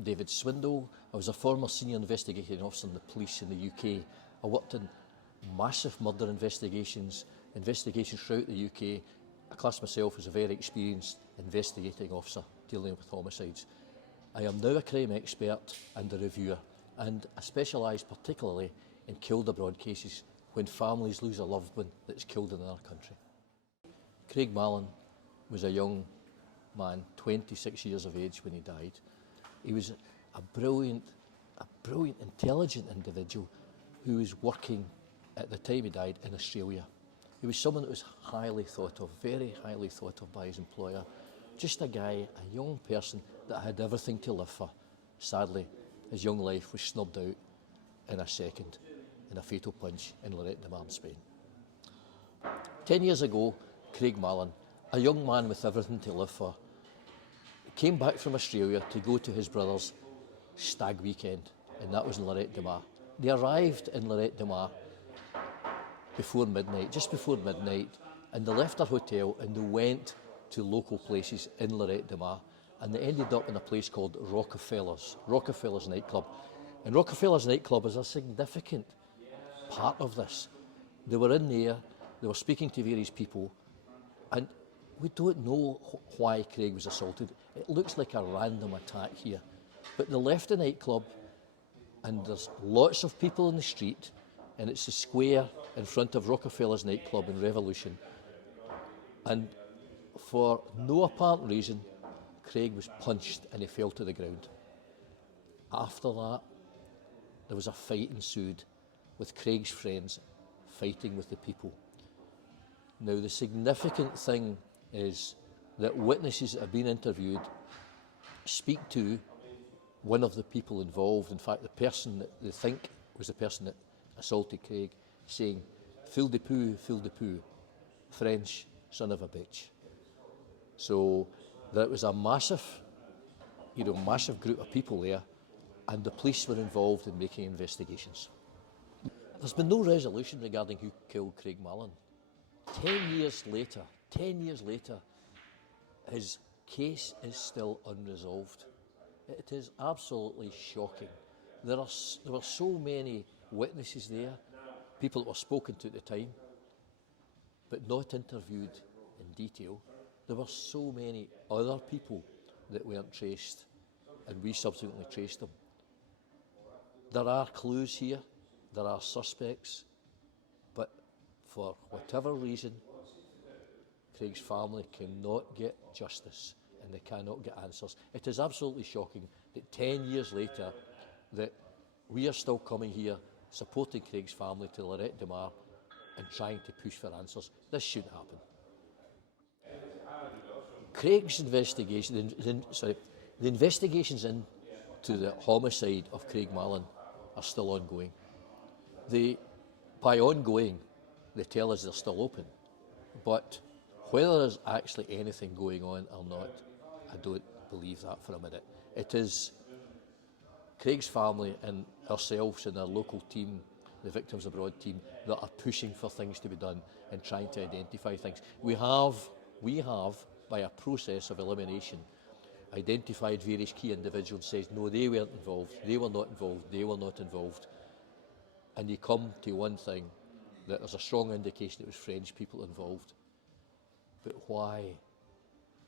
I'm David Swindle. I was a former senior investigating officer in the police in the UK. I worked in massive murder investigations throughout the UK. I class myself as a very experienced investigating officer dealing with homicides. I am now a crime expert and a reviewer, and I specialise particularly in killed abroad cases when families lose a loved one that's killed in our country. Craig Mallon was a young man, 26 years of age when he died. He was a brilliant, intelligent individual who was working at the time he died in Australia. He was someone that was highly thought of, very highly thought of by his employer. Just a guy, a young person that had everything to live for. Sadly, his young life was snubbed out in a second in a fatal punch in Lloret de Mar Spain. 10 years ago, Craig Mallon, a young man with everything to live for, came back from Australia to go to his brother's stag weekend, and that was in Lloret de Mar. They arrived in Lloret de Mar before midnight, just before midnight, and they left their hotel and they went to local places in Lloret de Mar, and they ended up in a place called Rockefeller's nightclub. And Rockefeller's nightclub is a significant part of this. They were in there, they were speaking to various people, and we don't know why Craig was assaulted. It looks like a random attack here. But they left the nightclub, and there's lots of people in the street, and it's the square in front of Rockefeller's nightclub in Revolution. And for no apparent reason, Craig was punched and he fell to the ground. After that, there was a fight ensued with Craig's friends fighting with the people. Now, the significant thing is that witnesses that have been interviewed speak to one of the people involved. In fact, the person that they think was the person that assaulted Craig, saying, fil de pou, French, son of a bitch. So there was a massive group of people there, and the police were involved in making investigations. There's been no resolution regarding who killed Craig Mallon. 10 years later, his case is still unresolved. It is absolutely shocking. There were so many witnesses there, people that were spoken to at the time, but not interviewed in detail. There were so many other people that weren't traced, and we subsequently traced them. There are clues here, there are suspects, but for whatever reason, Craig's family cannot get justice and they cannot get answers. It is absolutely shocking that 10 years later that we are still coming here supporting Craig's family to Lloret de Mar and trying to push for answers. This shouldn't happen. Craig's investigation, the investigations into the homicide of Craig Mallon are still ongoing. By ongoing, they tell us they're still open, but whether there's actually anything going on or not, I don't believe that for a minute. It is Craig's family and ourselves and our local team, the Victims Abroad team, that are pushing for things to be done and trying to identify things. We have, by a process of elimination, identified various key individuals, says no, they weren't involved, they were not involved, they were not involved. And you come to one thing, that there's a strong indication it was French people involved. But why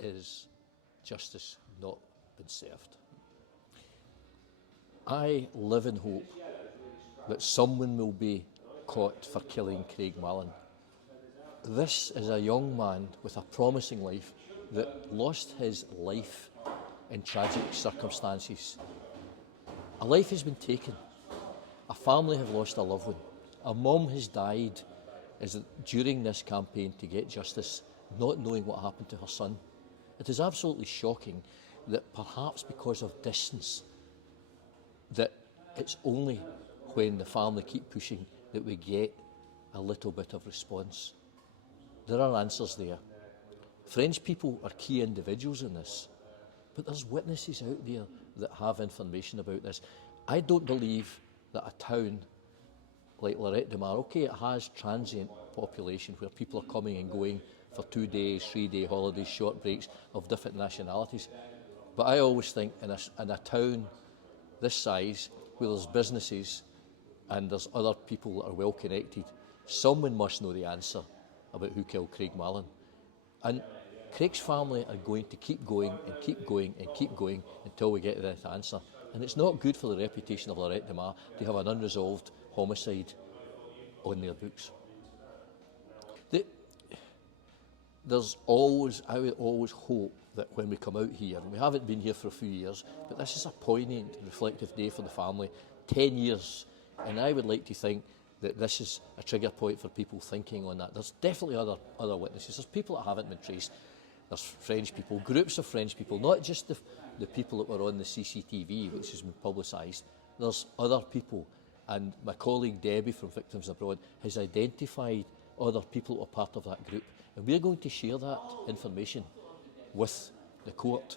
is justice not been served? I live in hope that someone will be caught for killing Craig Mallon. This is a young man with a promising life that lost his life in tragic circumstances. A life has been taken. A family have lost a loved one. A mum has died during this campaign to get justice, not knowing what happened to her son. It is absolutely shocking that perhaps because of distance, that it's only when the family keep pushing that we get a little bit of response. There are answers there. French people are key individuals in this, but there's witnesses out there that have information about this. I don't believe that a town like Lloret de Mar, okay, it has transient population where people are coming and going for 2 days, 3 day holidays, short breaks of different nationalities, But I always think in a town this size, where there's businesses and there's other people that are well connected, someone must know the answer about who killed Craig Mallon. And Craig's family are going to keep going and keep going and keep going until we get the right answer. And it's not good for the reputation of Lloret de Mar to have an unresolved homicide on their books. I would always hope that when we come out here, and we haven't been here for a few years, but this is a poignant, reflective day for the family, 10 years, and I would like to think that this is a trigger point for people thinking on that. There's definitely other witnesses. There's people that haven't been traced. There's French people, groups of French people, not just the people that were on the CCTV, which has been publicised. There's other people, and my colleague Debbie from Victims Abroad has identified other people that were part of that group, and we're going to share that information with the court.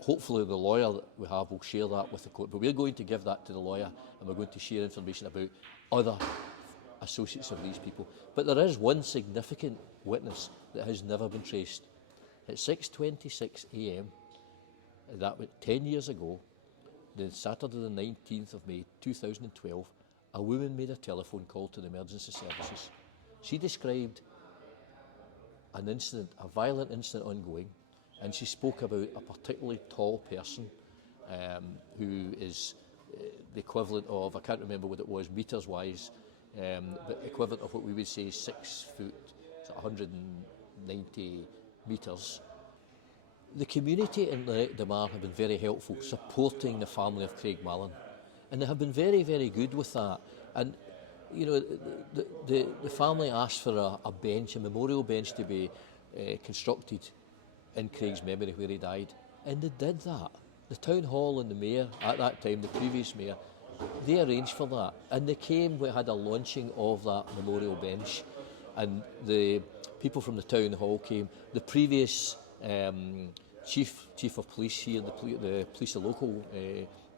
Hopefully the lawyer that we have will share that with the court, but we're going to give that to the lawyer, and we're going to share information about other associates of these people. But there is one significant witness that has never been traced. At 6:26 a.m, that was 10 years ago, the Saturday the 19th of May 2012, a woman made a telephone call to the emergency services. She described an incident, a violent incident ongoing, and she spoke about a particularly tall person who is the equivalent of, I can't remember what it was metres wise, but equivalent of what we would say 6 foot, so 190 metres. The community in Lloret de Mar have been very helpful, supporting the family of Craig Mallon, and they have been very, very good with that. And you know, the family asked for a bench, a memorial bench, to be constructed in Craig's memory where he died, and they did that. The town hall and the mayor at that time, the previous mayor, they arranged for that, and they came. We had a launching of that memorial bench, and the people from the town hall came. The previous chief of police here, the police, the local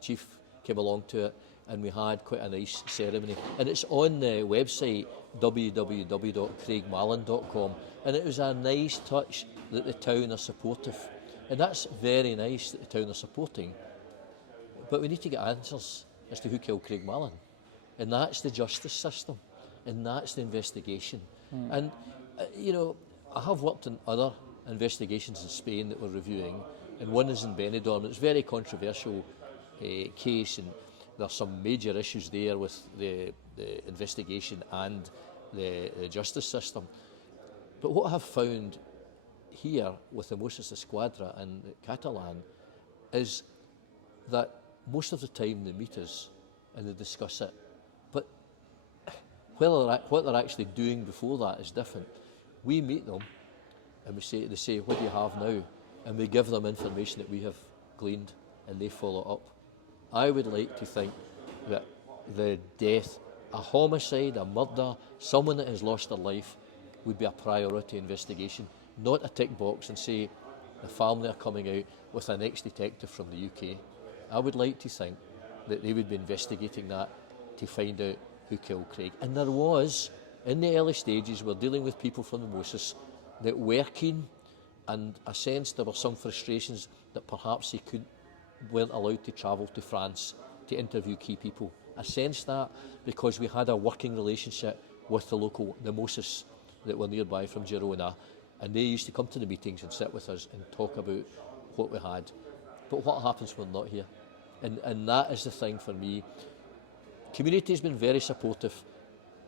chief, came along to it, and we had quite a nice ceremony. And it's on the website www.craigmallon.com, and it was a nice touch that the town are supportive, and that's very nice that the town are supporting. But we need to get answers as to who killed Craig Mallon, and that's the justice system, and that's the investigation. And you know, I have worked in other investigations in Spain that we're reviewing, and one is in Benidorm. It's a very controversial case, and there's some major issues there with the investigation and the justice system. But what I have found here with the Mossos Esquadra and Catalan is that most of the time they meet us and they discuss it, but what they're actually doing before that is different. We meet them and they say, what do you have now? And we give them information that we have gleaned, and they follow up. I would like to think that the death, a homicide, a murder, someone that has lost their life, would be a priority investigation, not a tick box and say the family are coming out with an ex-detective from the UK. I would like to think that they would be investigating that to find out who killed Craig. And there was, in the early stages, we're dealing with people from the Mossos that were keen, and I sensed there were some frustrations that perhaps they weren't allowed to travel to France to interview key people. I sensed that because we had a working relationship with the Mossos that were nearby from Girona, and they used to come to the meetings and sit with us and talk about what we had. But what happens when we're not here? And that is the thing for me. Community has been very supportive,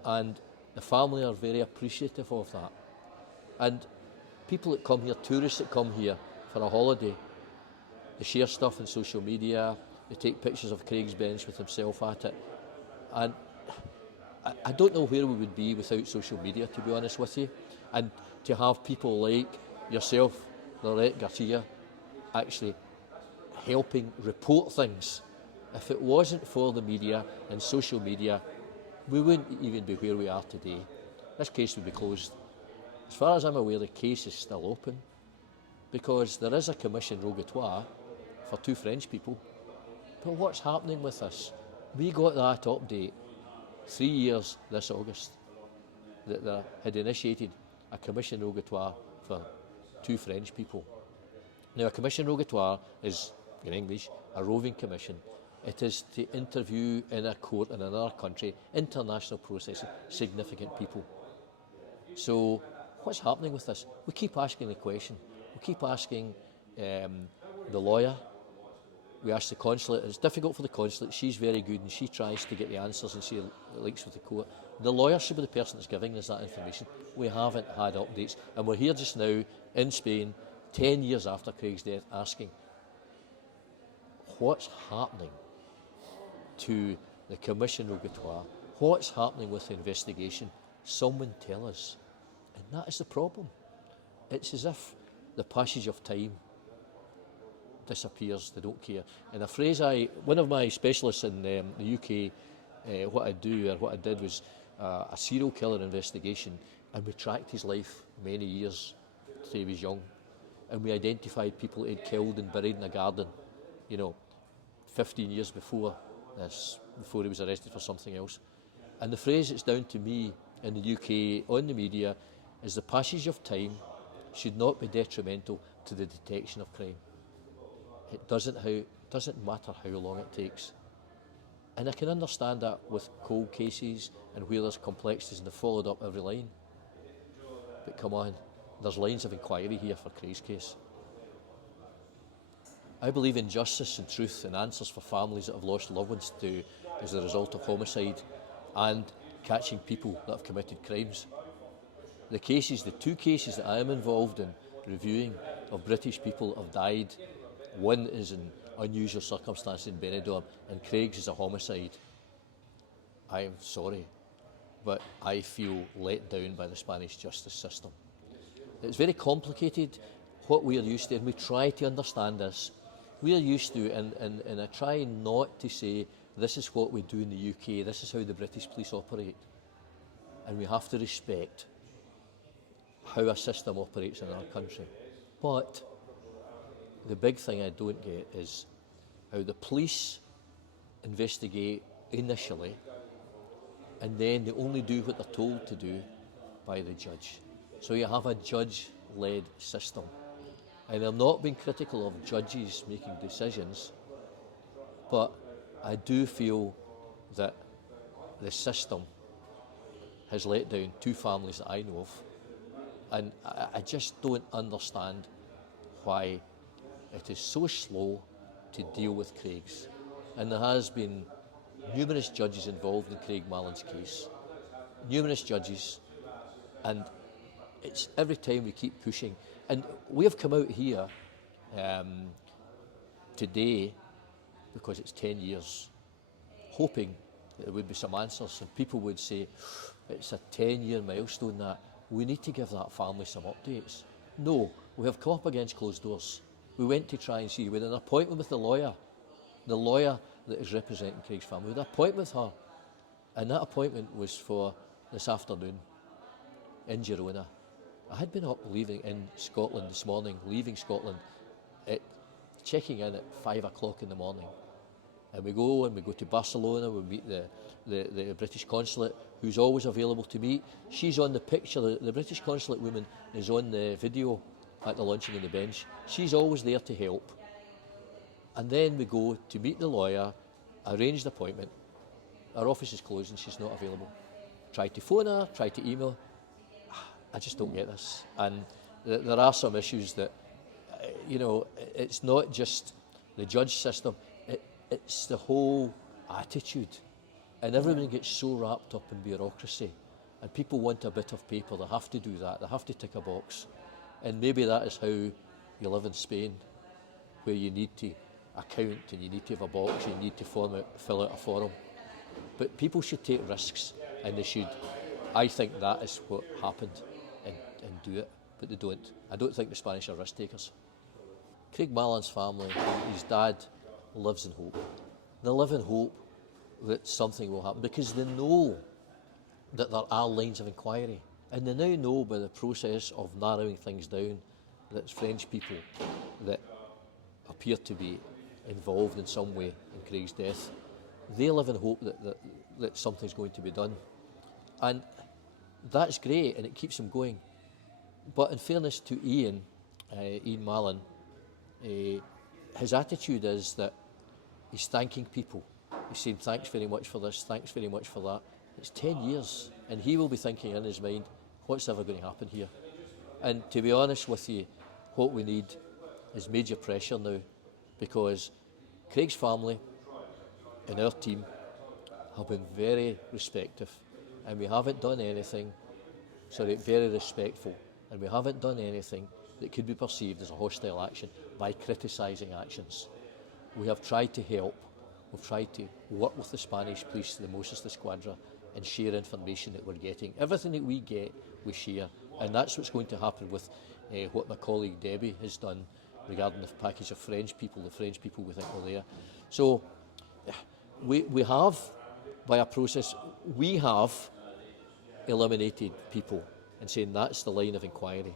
and the family are very appreciative of that. And people that come here, tourists that come here for a holiday, they share stuff on social media, they take pictures of Craig's bench with himself at it. And I don't know where we would be without social media, to be honest with you. And to have people like yourself, Lloret Gaceta, actually helping report things. If it wasn't for the media and social media, we wouldn't even be where we are today. This case would be closed. As far as I'm aware, the case is still open because there is a commission rogatoire for 2 French people. But what's happening with this? We got that update 3 years this August that they had initiated a commission rogatoire for 2 French people. Now, a commission rogatoire is, in English, a roving commission. It is to interview in a court in another country, international processing, significant people. So, what's happening with this? We keep asking the question. We keep asking the lawyer. We ask the consulate. It's difficult for the consulate. She's very good and she tries to get the answers and she links with the court. The lawyer should be the person that's giving us that information. We haven't had updates. And we're here just now in Spain, 10 years after Craig's death, asking what's happening to the Commission Rogatoire? What's happening with the investigation? Someone tell us. And that is the problem. It's as if the passage of time disappears, they don't care. And a phrase one of my specialists in the UK, what I did was a serial killer investigation, and we tracked his life many years till he was young, and we identified people he'd killed and buried in a garden, 15 years before this, before he was arrested for something else. And the phrase that's down to me in the UK on the media is the passage of time should not be detrimental to the detection of crime. It doesn't matter how long it takes. And I can understand that with cold cases and where there's complexities and they've followed up every line. But come on, there's lines of inquiry here for Craig's case. I believe in justice and truth and answers for families that have lost loved ones as a result of homicide and catching people that have committed crimes. The two cases that I am involved in reviewing of British people have died. One is in unusual circumstances in Benidorm, and Craig's is a homicide. I am sorry, but I feel let down by the Spanish justice system. It's very complicated, what we are used to, and we try to understand this. We are used to, and I try not to say, this is what we do in the UK, this is how the British police operate. And we have to respect how a system operates in our country. But the big thing I don't get is how the police investigate initially and then they only do what they're told to do by the judge. So you have a judge-led system. And I'm not being critical of judges making decisions, but I do feel that the system has let down two families that I know of, and I just don't understand why it is so slow to deal with Craig's. And there has been numerous judges involved in Craig Mallon's case, numerous judges, and it's every time we keep pushing. And we have come out here today because it's 10 years, hoping that there would be some answers and people would say, it's a 10-year milestone that we need to give that family some updates. No, we have come up against closed doors. We went to try and see, we had an appointment with the lawyer that is representing Craig's family. We had an appointment with her, and that appointment was for this afternoon in Girona. I had been up leaving in Scotland this morning, leaving Scotland, checking in at 5 o'clock in the morning. And we go to Barcelona, we meet the British consulate, who's always available to meet. She's on the picture, the British consulate woman is on the video at the launching on the bench. She's always there to help. And then we go to meet the lawyer, arrange the appointment. Our office is closed and she's not available. Try to phone her, try to email. I just don't get this. And there are some issues that, it's not just the judge system, it's the whole attitude. And everyone gets so wrapped up in bureaucracy. And people want a bit of paper, they have to do that, they have to tick a box. And maybe that is how you live in Spain, where you need to account and you need to have a box, and you need to fill out a form. But people should take risks, and they should. I think that is what happened, and do it, but they don't. I don't think the Spanish are risk takers. Craig Mallon's family, his dad, lives in hope. They live in hope that something will happen because they know that there are lines of inquiry, and they now know by the process of narrowing things down that it's French people that appear to be involved in some way in Craig's death. They live in hope that something's going to be done, and that's great, and it keeps them going. But in fairness to Ian Mallon, his attitude is that he's thanking people. He's saying thanks very much for this, thanks very much for that. It's 10 years, and he will be thinking in his mind, what's ever going to happen here? And to be honest with you, what we need is major pressure now, because Craig's family and our team have been very respectful, and we haven't done anything, very respectful, and we haven't done anything that could be perceived as a hostile action by criticising actions. We have tried to help, we've tried to work with the Spanish police, the Mossos de Esquadra, and share information that we're getting. Everything that we get, we share, and that's what's going to happen with what my colleague Debbie has done regarding the package of French people, the French people we think were there. So we have, by a process, we have eliminated people and saying that's the line of inquiry.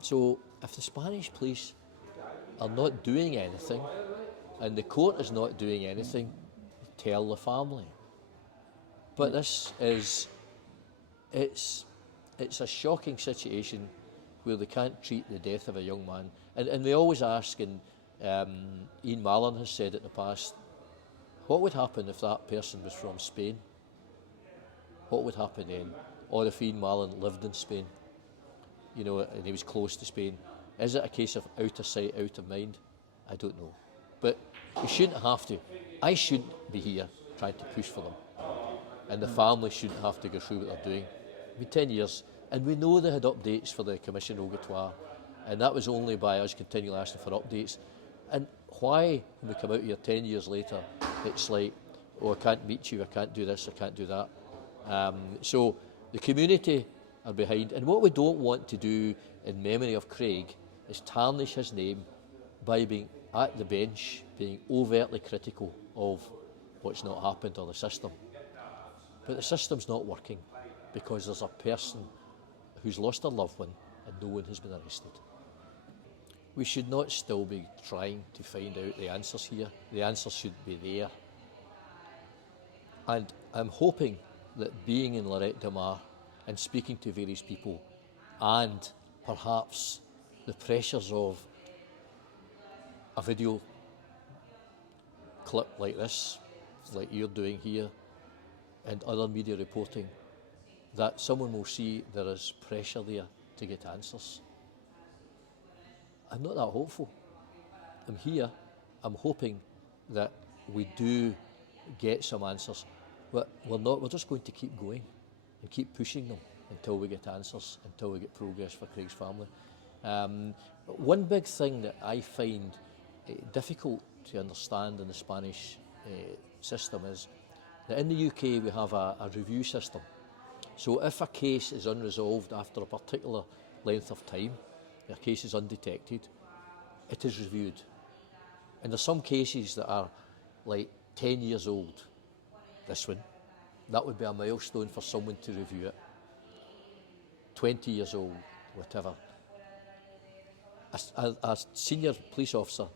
So if the Spanish police are not doing anything and the court is not doing anything, tell the family. But this is, it's a shocking situation where they can't treat the death of a young man. And they always ask, and Ian Mallon has said in the past, what would happen if that person was from Spain? What would happen then? Or if Ian Mallon lived in Spain, you know, and he was close to Spain. Is it a case of out of sight, out of mind? I don't know. But we shouldn't have to. I shouldn't be here trying to push for them. And the family shouldn't have to go through what they're doing. It's been 10 years, and we know they had updates for the Commission Rogatoire, and that was only by us continually asking for updates. And why, when we come out here 10 years later, it's like, oh, I can't meet you, I can't do this, I can't do that. So the community are behind, and what we don't want to do in memory of Craig is tarnish his name by being at the bench, being overtly critical of what's not happened or the system. But the system's not working because there's a person who's lost a loved one and no one has been arrested. We should not still be trying to find out the answers here. The answers should be there. And I'm hoping that being in Lloret de Mar and speaking to various people, and perhaps the pressures of a video clip like this, like you're doing here, and other media reporting, that someone will see there is pressure there to get answers. I'm not that hopeful. I'm here. I'm hoping that we do get some answers. But we're not. We're just going to keep going and keep pushing them until we get answers, until we get progress for Craig's family. One big thing that I find difficult to understand in the Spanish system is that in the UK we have a review system. So if a case is unresolved after a particular length of time, a case is undetected, it is reviewed. And there's some cases that are like 10 years old. This one, that would be a milestone for someone to review it. 20 years old, whatever. A senior police officer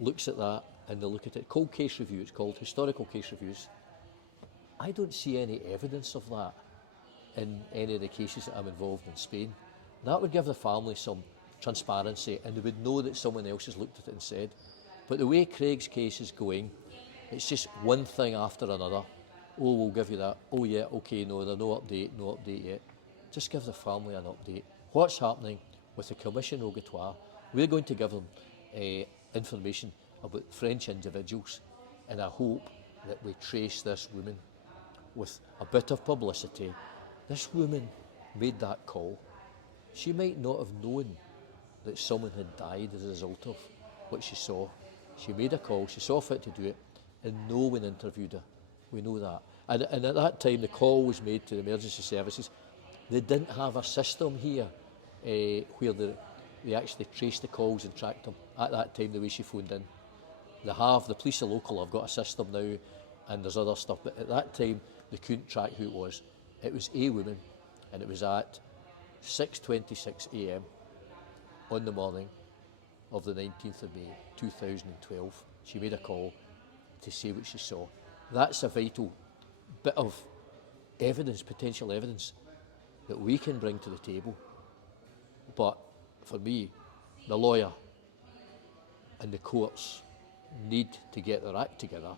looks at that and they look at it. Cold case review, it's called historical case reviews. I don't see any evidence of that in any of the cases that I'm involved in Spain. That would give the family some transparency and they would know that someone else has looked at it and said. But the way Craig's case is going, it's just one thing after another. Oh, we'll give you that. Oh yeah, okay, no, there's no update yet. Just give the family an update. What's happening with the Commission Rogatoire? We're going to give them information about French individuals, and I hope that we trace this woman with a bit of publicity. This woman made that call. She might not have known that someone had died as a result of what she saw. She made a call, she saw fit to do it, and no one interviewed her. We know that. And at that time, the call was made to the emergency services. They didn't have a system here where they actually traced the calls and tracked them at that time the way she phoned in. They have, the police are local, I've got a system now, and there's other stuff, but at that time, they couldn't track who it was. It was a woman, and it was at 6:26 a.m. on the morning of the 19th of May, 2012. She made a call to say what she saw. That's a vital bit of evidence, potential evidence, that we can bring to the table. But for me, the lawyer, and the courts need to get their act together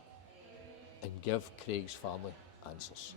and give Craig's family answers.